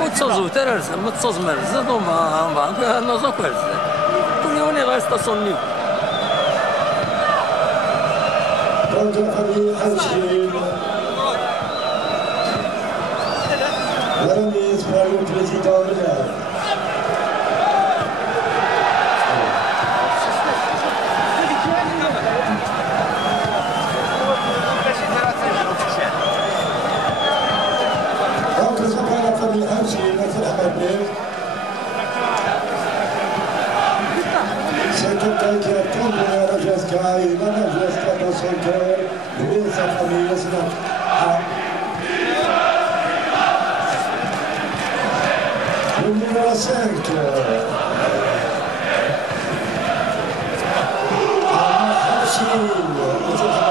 وتصوزو تررز ما تصوزمر زادو ما نوزو كويس كل يوم يغير ستاسونيو La remise par le président de l'Air. C'est quelqu'un qui a tout donné à la GSK, il a la GSK dans son cœur, lui et sa famille, c'est le numéro 5. Ahmed Hamshin.